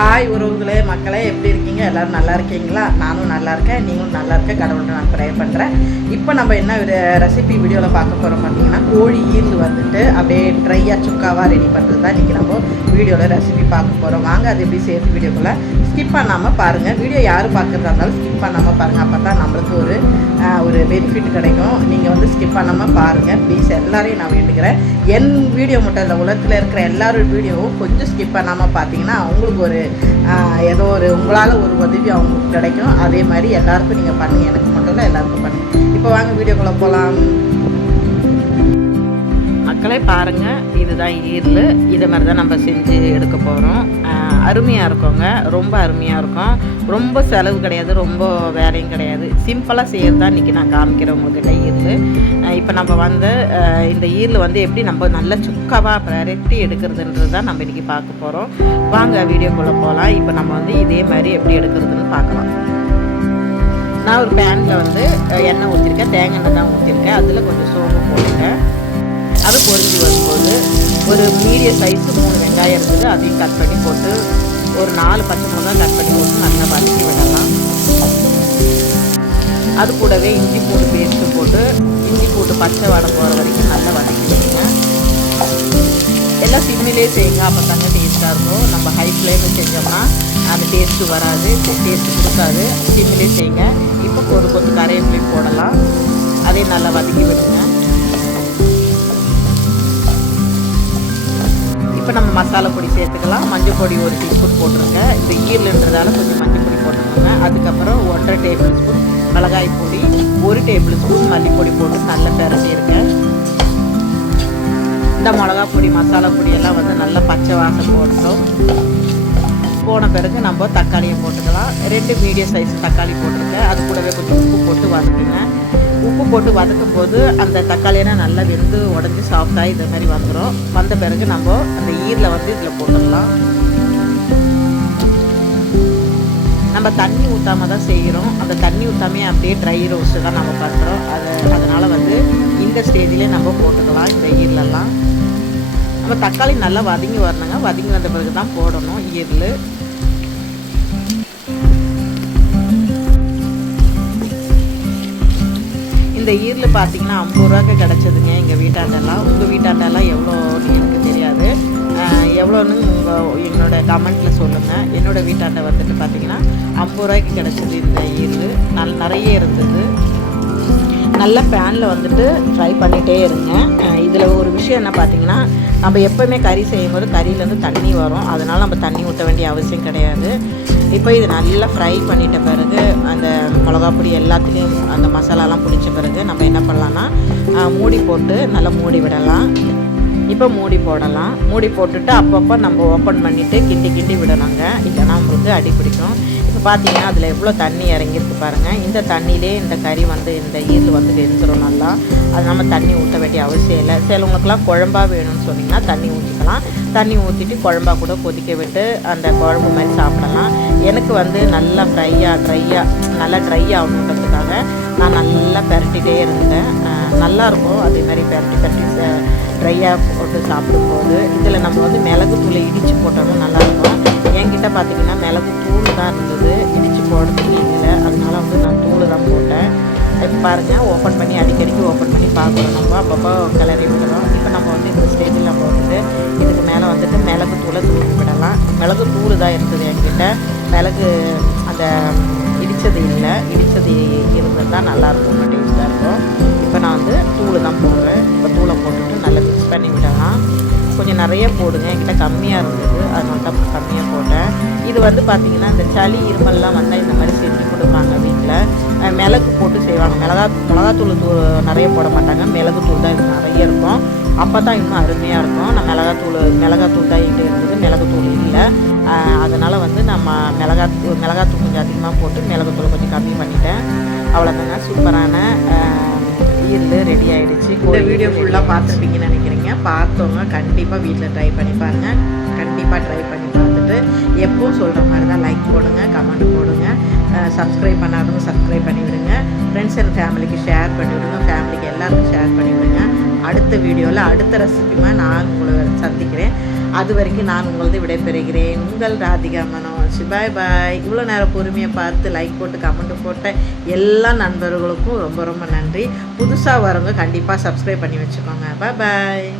Hi உறவுகளே மக்களே எப்படி இருக்கீங்க? எல்லாரும் நல்லா இருக்கீங்களா? நானும் நல்லா இருக்கேன். நீங்களும் நல்லா இருக்க கடவுள்கிட்ட நான் ப்ரே பண்ணுறேன் இப்போ நம்ம என்ன ஒரு ரெசிபி வீடியோவில் பார்க்க போகிறோம் பார்த்தீங்கன்னா கோழி ஈர்ந்து வந்துட்டு அப்படியே ட்ரையாக சுக்காவாக ரெடி பண்ணுறது தான் இன்றைக்கி நம்ம வீடியோவில் ரெசிபி பார்க்க போகிறோம் வாங்க அது எப்படி சேர்த்து வீடியோக்குள்ளே. ஸ்கிப் பண்ணாமல் பாருங்கள் வீடியோ யார் பார்க்குறதா இருந்தாலும் ஸ்கிப் பண்ணாமல் பாருங்கள் அப்போ தான் நம்மளுக்கு ஒரு ஒரு பெனிஃபிட் கிடைக்கும். நீங்கள் வந்து ஸ்கிப் பண்ணாமல் பாருங்கள் ப்ளீஸ் எல்லாரையும் நான் வேண்டுகிறேன். என் வீடியோ மட்டும் இல்லை உலகத்தில் இருக்கிற எல்லாரும் வீடியோவும் கொஞ்சம் ஸ்கிப் பண்ணாமல் பார்த்தீங்கன்னா அவங்களுக்கு ஒரு ஏதோ ஒரு உங்களால் ஒரு உதவி அவங்களுக்கு கிடைக்கும். அதே மாதிரி எல்லாருக்கும் நீங்கள் பண்ணுங்கள் எனக்கு மட்டும் இல்லை எல்லாருக்கும் பண்ணுங்கள் இப்போ வாங்க வீடியோக்குள்ளே போகலாம் மக்களே பாருங்கள் இதுதான் ஈரல். இதை மாதிரி தான் நம்ம செஞ்சு எடுக்க போகிறோம் அருமையாக இருக்குங்க. ரொம்ப அருமையாக இருக்கும். ரொம்ப செலவு கிடையாது ரொம்ப வேலையும் கிடையாது. சிம்பிளாக செய்கிறது தான் இன்றைக்கி நான் காமிக்கிறேன் உங்கள்கிட்ட ஈரல் இப்போ நம்ம வந்து இந்த ஈரல் வந்து எப்படி நம்ம நல்ல சுக்காவாக பிரட்டி எடுக்கிறதுன்றது தான் நம்ம இன்றைக்கி பார்க்க போகிறோம் வாங்க வீடியோக்குள்ளே போகலாம் இப்போ நம்ம வந்து இதே மாதிரி எப்படி எடுக்கிறதுன்னு பார்க்கலாம். நான் ஒரு பேனில் வந்து எண்ணெய் ஊற்றிருக்கேன் தேங்காய் எண்ணெய் தான் ஊற்றிருக்கேன் அதில் கொஞ்சம் சோம்பு போட்டுருக்கேன் அது பொறிஞ்சு வரும் பெரிய சைஸு மூணு வெங்காயம் இருக்குது அதையும் கட் பண்ணி போட்டு ஒரு நாலு பச்சை மிளகாய் கட் பண்ணி போட்டு நல்லா வதக்கி விடலாம். அது கூடவே இஞ்சி பூண்டு பேஸ்ட்டு போட்டு இஞ்சி பூண்டு பச்சை வடை போகிற வரைக்கும் நல்லா வதக்கி விடுங்க. எல்லாம் சிம்மிலே செய்யுங்க அப்போ தாங்க டேஸ்ட்டாக இருக்கும். நம்ம ஹை ஃப்ளேமில் செஞ்சோம்னா அந்த டேஸ்ட்டு வராது டேஸ்ட்டு கொடுக்காது. சிம்மிலே செய்யுங்க இப்போ ஒரு கொத்து கரைவேப்பிலையும் போடலாம். அதையும் நல்லா வதக்கி விடுங்க. இப்போ நம்ம மசாலா பொடி சேர்த்துக்கலாம். மஞ்சள் பொடி ஒரு டீஸ்பூன் போட்டிருங்க இந்த ஈரலுன்றதால கொஞ்சம் மஞ்சள் பொடி போட்டுக்கோங்க அதுக்கப்புறம் ஒன்றரை டேபிள் ஸ்பூன் மிளகாய் பொடி ஒரு டேபிள் ஸ்பூன் மல்லிப்பொடி போட்டு நல்லா பிரட்டியிருக்கேன். இந்த மிளகா பொடி மசாலா பொடி எல்லாம் வந்து நல்லா பச்சை வாசம் போட்டோம் போன பிறகு நம்ம தக்காளியை போட்டுக்கலாம். ரெண்டு மீடியம் சைஸ் தக்காளி போட்டிருக்கேன். அது கூடவே கொஞ்சம் உப்பு போட்டு வதக்குங்க. போட்டு வதக்கும் போது அந்த தக்காளியெல்லாம் நல்லா வெந்து உடஞ்சி சாஃப்டாக இந்த மாதிரி வந்துடும் வந்த பிறகு நம்ம அந்த ஈரில் வந்து இதில் போட்டுடலாம். நம்ம தண்ணி ஊற்றாம தான் செய்கிறோம். அந்த தண்ணி ஊற்றாமே அப்படியே ட்ரை ரோஸ்ட்டு தான் நம்ம பண்ணுறோம் அது அதனால் வந்து இந்த ஸ்டேஜ்லேயே நம்ம போட்டுக்கலாம் இந்த ஈரலெல்லாம். நம்ம தக்காளி நல்லா வதங்கி வரணுங்க. வதங்கி வந்த பிறகு தான் போடணும் ஈரல். இந்த ஈரில் பார்த்தீங்கன்னா ஐம்பது ரூபாய்க்கு கிடச்சதுங்க எங்கள் வீட்டாண்டெல்லாம். உங்கள் வீட்டாண்டெல்லாம் எவ்வளோன்னு எனக்கு தெரியாது. எவ்வளோன்னு உங்கள் என்னோட கமெண்ட்டில் சொல்லுங்கள் என்னோடய வீட்டாண்ட வந்துட்டு பார்த்தீங்கன்னா ஐம்பது ரூபாய்க்கு கிடச்சது இந்த ஈரல் நல் நிறைய இருந்தது. நல்ல பேனில் வந்துட்டு ஃப்ரை பண்ணிகிட்டே இருங்க இதில் விஷயம் என்ன பார்த்தீங்கன்னா நம்ம எப்போவுமே கறி செய்யும்போது கறியிலேருந்து தண்ணி வரும். அதனால் நம்ம தண்ணி ஊற்ற வேண்டிய அவசியம் கிடையாது. இப்போ இது நல்லா ஃப்ரை பண்ணிட்ட பிறகு அந்த மிளகா பொடி எல்லாத்துலேயும் அந்த மசாலாலாம் பிடிச்ச பிறகு நம்ம என்ன பண்ணலான்னா மூடி போட்டு நல்லா மூடி விடலாம். இப்போ மூடி போடலாம். மூடி போட்டுட்டு அப்பப்போ நம்ம ஓப்பன் பண்ணிவிட்டு கிண்டி கிண்டி விடலாங்க. இல்லைன்னா உங்களுக்கு அடி பிடிக்கும். இப்போ பார்த்தீங்கன்னா அதில் எவ்வளோ தண்ணி இறங்கியிருக்கு பாருங்கள் இந்த தண்ணியிலே இந்த கறி வந்து இந்த ஈரல் வந்து வெந்துடும் நல்லா. அது நம்ம தண்ணி ஊற்ற வேண்டிய அவசியம் இல்லை. சிலவங்களுக்குலாம் குழம்பா வேணும்னு சொன்னிங்கன்னா தண்ணி ஊற்றிக்கலாம். தண்ணி ஊற்றிட்டு குழம்பா கூட கொதிக்க விட்டு அந்த குழம்பு மாதிரி சாப்பிடலாம். எனக்கு வந்து நல்லா ஃப்ரையாக ட்ரையாக நல்லா ட்ரை ஆகணுன்றதுக்காக நான் நல்லா பரட்டிகிட்டே இருந்தேன். நல்லாயிருக்கும். அதே மாதிரி பெரட்டி பெரட்டி ட்ரையாக போட்டு சாப்பிடும்போது இதில் நம்ம வந்து மிளகு தூளை இடித்து போட்டோம்னா நல்லாயிருக்கும். என்கிட்ட பார்த்தீங்கன்னா மிளகு தூள் தான் இருந்தது. இடித்து போடுறதுக்கு இல்லை. அதனால வந்து நான் தூள் தான் போட்டேன். இப்போ பாருங்கள் ஓப்பன் பண்ணி அடிக்கடிக்கு ஓப்பன் பண்ணி பார்க்குறோம் நம்ம. அப்பப்போ கிளறி விடுறோம். இப்போ நம்ம வந்து இந்த ஸ்டேஜில் நம்ம வந்துட்டு இதுக்கு மேலே வந்துட்டு மிளகு தூளை தூக்கி விடலாம். மிளகு தூள் தான் இருந்தது என்கிட்ட. மிளகு அந்த இடித்தது இல்லை. இடித்தது இருந்தது தான் நல்லாயிருக்கும் டேஸ்ட்டாக இருக்கும். தூள் தான் போடுறேன். இப்போ தூளை போட்டுட்டு நல்லா மிக்ஸ் பண்ணி விடலாம். கொஞ்சம் நிறைய போடுங்க. என்கிட்ட கம்மியாக இருந்தது. அதனால தான் கம்மியாக போட்டேன். இது வந்து பார்த்திங்கன்னா இந்த சளி இருமல்லாம் வந்தால் இந்த மாதிரி செஞ்சு கொடுப்பாங்க வீட்டில் மிளகு போட்டு செய்வாங்க. மிளகா மிளகாத்தூள் தூ நிறைய போட மாட்டாங்க. மிளகு தூள் தான் இது நிறைய இருக்கும். அப்போ தான் இன்னும் அருமையாக இருக்கும். நான் மிளகாத்தூள் மிளகாத்தூள் தான் என்கிட்ட இருந்தது. மிளகுத்தூள் இல்லை. அதனால் வந்து நம்ம மிளகாத்தூள் மிளகாத்தூள் கொஞ்சம் அதிகமாக போட்டு மிளகுத்தூள் கொஞ்சம் கம்மி பண்ணிட்டேன். அவ்வளோதாங்க சூப்பரான ஈரல் ரெடி ஆயிடுச்சு. இந்த வீடியோ ஃபுல்லாக பார்த்துருப்பீங்கன்னு நினைக்கிறீங்க. பார்த்தவங்க கண்டிப்பாக வீட்டில் ட்ரை பண்ணி பாருங்கள் கண்டிப்பாக ட்ரை பண்ணி பார்த்துட்டு எப்பவும் சொல்கிற மாதிரி தான் லைக் போடுங்க கமெண்ட் போடுங்க. சப்ஸ்கிரைப் பண்ணாதவங்க சப்ஸ்கிரைப் பண்ணி விடுங்க. ஃப்ரெண்ட்ஸ் அண்ட் ஃபேமிலிக்கு ஷேர் பண்ணி விடுங்க. ஃபேமிலிக்கு எல்லாருக்கும் ஷேர் பண்ணி விடுங்க. அடுத்த வீடியோவில் அடுத்த ரெசிபிமா நான் உங்களை சந்திக்கிறேன். அது வரைக்கும் நான் உங்களது விடைபெறுகிறேன். உங்கள் ராதிகா மனோஜ். பாய் பாய் இவ்வளோ நேரம் பொறுமையை பார்த்து லைக் போட்டு கமெண்ட் போட்ட எல்லா நண்பர்களுக்கும் ரொம்ப ரொம்ப நன்றி. புதுசாக வரவங்க கண்டிப்பாக சப்ஸ்கிரைப் பண்ணி வச்சுக்கோங்க. பாய் பாய்